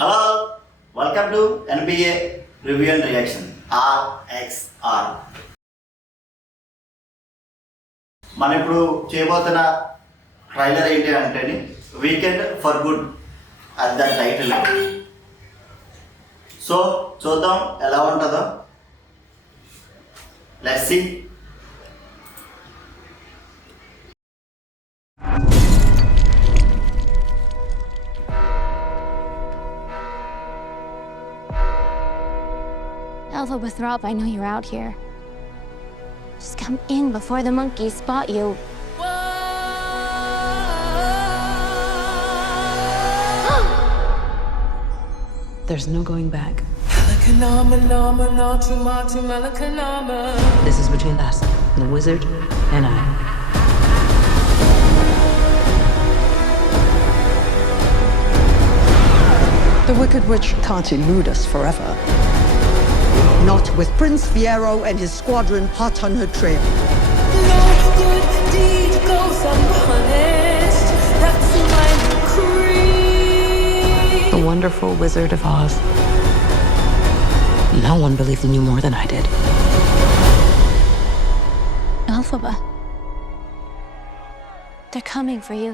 Hello, welcome to NBA review and reaction RXR. మనం ఇప్పుడు చేయబోతున్న ట్రైలర్ ఏంటి అంటే వీకెండ్ ఫర్ గుడ్ అది దాని టైటిల్. సో చూద్దాం ఎలా ఉంటుందో. Let's see. Alpha Withrop, I know you're out here. Just come in before the monkeys spot you. There's no going back. This is between us, the wizard, and I. The Wicked Witch can't elude us forever. Not with Prince Fiero and his squadron hot on her trail. No good deed goes unpunished. That's my creed. The wonderful Wizard of Oz. No one believed in you more than I did. Alphaba. They're coming for you.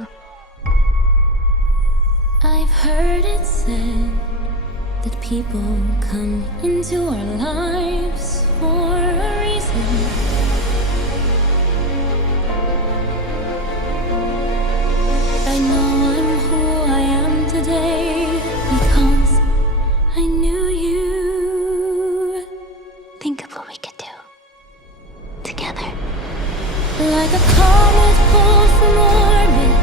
I've heard it said that people come into our lives for a reason. I know I'm who I am today because I knew you. Think of what we could do together. Like a comet pulled from orbit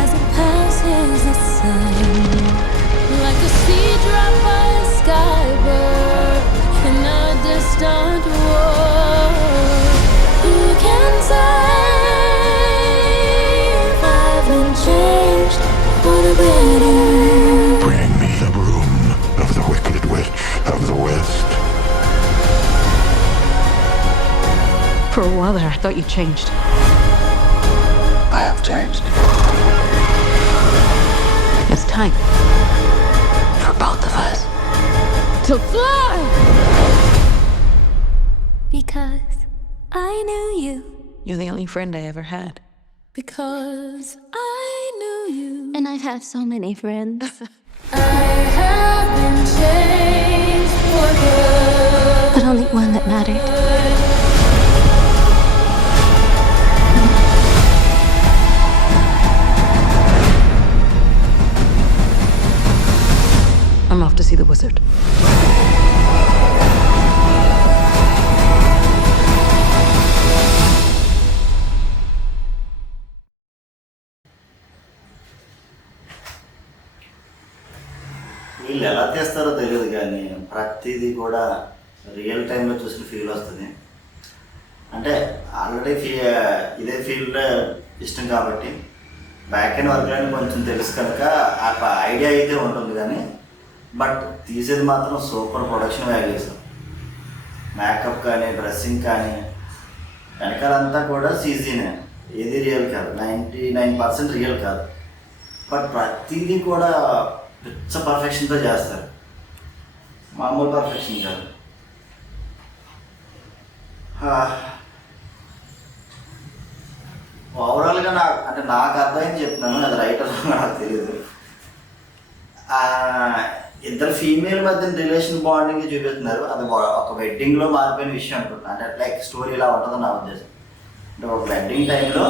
as it passes the sun. Like a seed drop by a skybird in a distant world. Who can say if I've been changed for the better? Bring me the broom of the Wicked Witch of the West. For a while there, I thought you changed. I have changed. It's time. For both of us. To fly! Because I knew you. You're the only friend I ever had. Because I knew you. And I've had so many friends. I have been changed for good. But only one that mattered. I'm off to see the wizard. వీళ్ళు ఎలా తీస్తారో తెలియదు కానీ ప్రతిదీ కూడా రియల్ టైంలో చూసిన ఫీల్ వస్తుంది. అంటే ఆల్రెడీ ఇదే ఫీల్డ్ ఇష్టం కాబట్టి బ్యాక్ అండ్ వర్క్లో కొంచెం తెలుసు కనుక ఆ ఐడియా అయితే ఉంటుంది. కానీ బట్ తీసేది మాత్రం సూపర్ ప్రొడక్షన్ వాల్యూస్. మేకప్ కానీ డ్రెస్సింగ్ కానీ వెనకాలంతా కూడా సీజీనే, ఏది రియల్ కాదు. 99% రియల్ కాదు. బట్ ప్రతిదీ కూడా పిచ్చ పర్ఫెక్షన్తో చేస్తారు, మామూలు పర్ఫెక్షన్ కాదు. ఓవరాల్గా నాకు అర్థమైంది చెప్తున్నాను, అది రైటర్ నాకు తెలియదు. ఇద్దరు ఫీమేల్ మధ్య రిలేషన్ బాండింగ్ చూపిస్తున్నారు. అది ఒక వెడ్డింగ్లో మారిపోయిన విషయం అనుకుంటున్నాను. అంటే లైక్ స్టోరీ ఇలా ఉంటుందో నా ఉద్దేశం. అంటే ఒక వెడ్డింగ్ టైంలో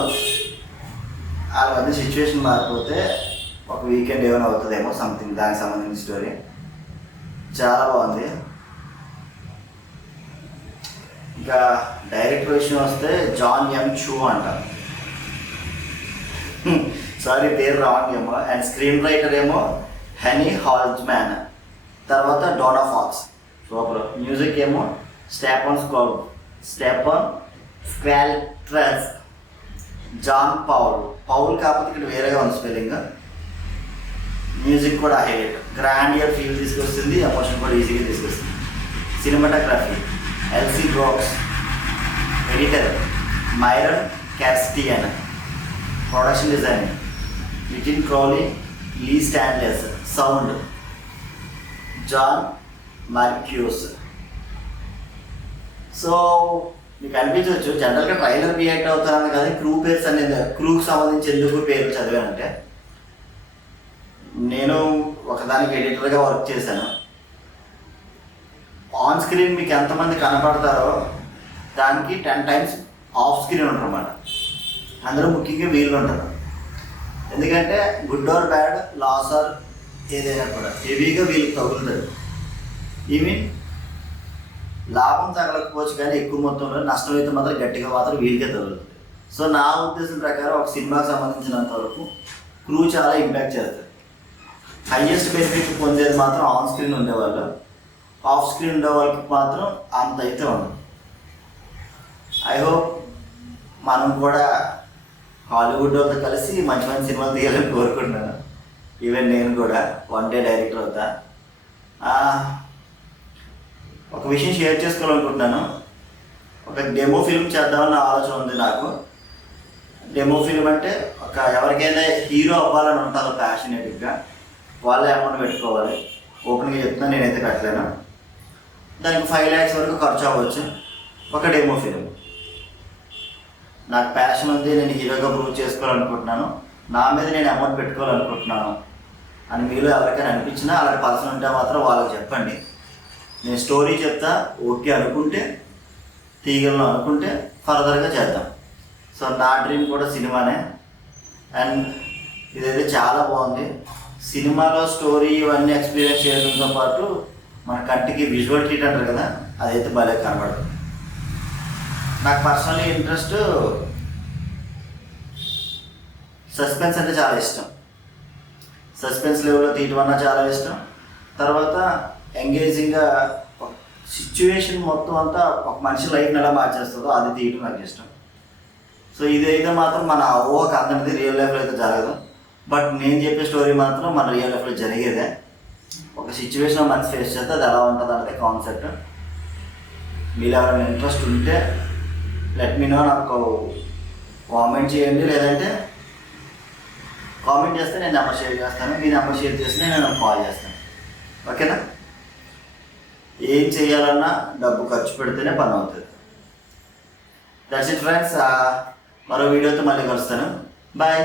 వాళ్ళ మధ్య సిచ్యువేషన్ మారిపోతే ఒక వీకెండ్ ఏమైనా అవుతుందేమో, సంథింగ్ దానికి సంబంధించిన స్టోరీ. చాలా బాగుంది. ఇంకా డైరెక్టర్ విషయం వస్తే జాన్ ఎం చూ అంటారు. సారీ పేరు రాంగ్ ఏమో. అండ్ స్క్రీన్ రైటర్ ఏమో హెనీ హాల్జ్మ్యాన్. తర్వాత డోనా ఫాక్స్. సూపర్. మ్యూజిక్ ఏమో స్టెఫాన్ స్క్వాల్ట్రస్. జాన్ పౌల్ కాకపోతే ఇక్కడ వేరేగా ఉంది స్పెల్లింగ్. మ్యూజిక్ కూడా హైలైట్, గ్రాండియర్ ఫీల్ తీసుకొస్తుంది, ఎమోషన్ కూడా ఈజీగా తీసుకొస్తుంది. Cinematography Elsie Brooks. Editor Myron క్యాస్టియన్. Production designing Nitin Crowley, Lee స్టాన్లెస్. Sound John Marques. సో మీకు అనిపించవచ్చు జనరల్గా ట్రైలర్ రియాక్ట్ అవుతాను కానీ క్రూ పేర్స్ అనేది క్రూకి సంబంధించి ఎందుకు పేరు చదివానంటే, నేను ఒకదానికి ఎడిటర్గా వర్క్ చేశాను. ఆన్ స్క్రీన్ మీకు ఎంతమంది కనపడతారో దానికి 10 times ఆఫ్ స్క్రీన్ ఉంటారు అన్నమాట. అందరూ ముఖ్యంగా వీళ్ళు ఉంటారు. ఎందుకంటే good or bad, loss or ఏదైనా కూడా హెవీగా వీళ్ళకి తగులుతుంది. ఈవెన్ లాభం తగలకపోవచ్చు కానీ ఎక్కువ మొత్తంలో నష్టం అయితే మాత్రం గట్టిగా మాత్రం వీళ్ళకే తగులుతుంది. సో నా ఉద్దేశం ప్రకారం ఒక సినిమాకి సంబంధించినంత వరకు క్రూ చాలా ఇంపాక్ట్ చేస్తుంది. హైయెస్ట్ బెనిఫిట్ పొందేది మాత్రం ఆన్ స్క్రీన్ ఉండేవాళ్ళు, ఆఫ్ స్క్రీన్ ఉండే వాళ్ళకి మాత్రం అంత అయితే ఉండదు. ఐ హోప్ మనం కూడా హాలీవుడ్ వాళ్ళతో కలిసి మంచి మంచి సినిమాలు తీయాలని కోరుకుంటున్నాను. ఈవెన్ నేను కూడా వన్ డే డైరెక్టర్ అవుతా. ఒక విషయం షేర్ చేసుకోవాలనుకుంటున్నాను. ఒక డెమో ఫిల్మ్ చేద్దామన్న ఆలోచన ఉంది నాకు. డెమో ఫిల్మ్ అంటే ఎవరికైనా హీరో అవ్వాలని ఉంటారో ప్యాషనేట్గా, వాళ్ళే అమౌంట్ పెట్టుకోవాలి. ఓపెన్గా చెప్తున్నా, నేనైతే పెట్టలేను. దానికి 5 lakhs వరకు ఖర్చు అవ్వచ్చు. ఒక డెమో ఫిల్మ్ నాకు ప్యాషన్ ఉంది, నేను హీరోగా ప్రూవ్ చేసుకోవాలనుకుంటున్నాను, నా మీద నేను అమౌంట్ పెట్టుకోవాలనుకుంటున్నాను అని మీలో ఎవరికైనా అనిపించినా అలాంటి పర్సన్ ఉంటే మాత్రం వాళ్ళకి చెప్పండి. నేను స్టోరీ చెప్తా, ఓకే అనుకుంటే తీయగలను, అనుకుంటే ఫర్దర్గా చేద్దాం. సో నా డ్రీమ్ కూడా సినిమానే. అండ్ ఇదైతే చాలా బాగుంది. సినిమాలో స్టోరీ ఇవన్నీ ఎక్స్పీరియన్స్ చేయడంతో పాటు మన కంటికి విజువల్ ట్రీట్ అంటారు కదా, అదైతే భలే కనబడదు. నాకు పర్సనలీ ఇంట్రెస్ట్ సస్పెన్స్ అంటే చాలా ఇష్టం. సస్పెన్స్ లెవెల్లో తీయటం అన్నా చాలా ఇష్టం. తర్వాత ఎంగేజింగ్గా సిచ్యువేషన్ మొత్తం అంతా ఒక మనిషి లైఫ్ని ఎలా మార్చేస్తుందో అది తీయటం నాకు ఇష్టం. సో ఇదైతే మాత్రం మన ఊహకు అందరిది రియల్ లైఫ్లో అయితే జరగదు. బట్ నేను చెప్పే స్టోరీ మాత్రం మన రియల్ లైఫ్లో జరిగేదే. ఒక సిచ్యువేషన్ మనిషి ఫేస్ చేస్తే అది ఎలా ఉంటుంది అనేది కాన్సెప్ట్. మీరు ఎవరైనా ఇంట్రెస్ట్ ఉంటే లెట్ మీ నో, నాకు కామెంట్ చేయండి. లేదంటే కామెంట్ చేస్తే నేను నెంబర్ షేర్ చేస్తాను. మీ నెంబర్ షేర్ చేస్తే నేను కాల్ చేస్తాను. ఓకేనా? ఏం చేయాలన్నా డబ్బు ఖర్చు పెడితేనే పని అవుతుంది. That's it friends. మరో వీడియోతో మళ్ళీ కలుస్తాను. బాయ్.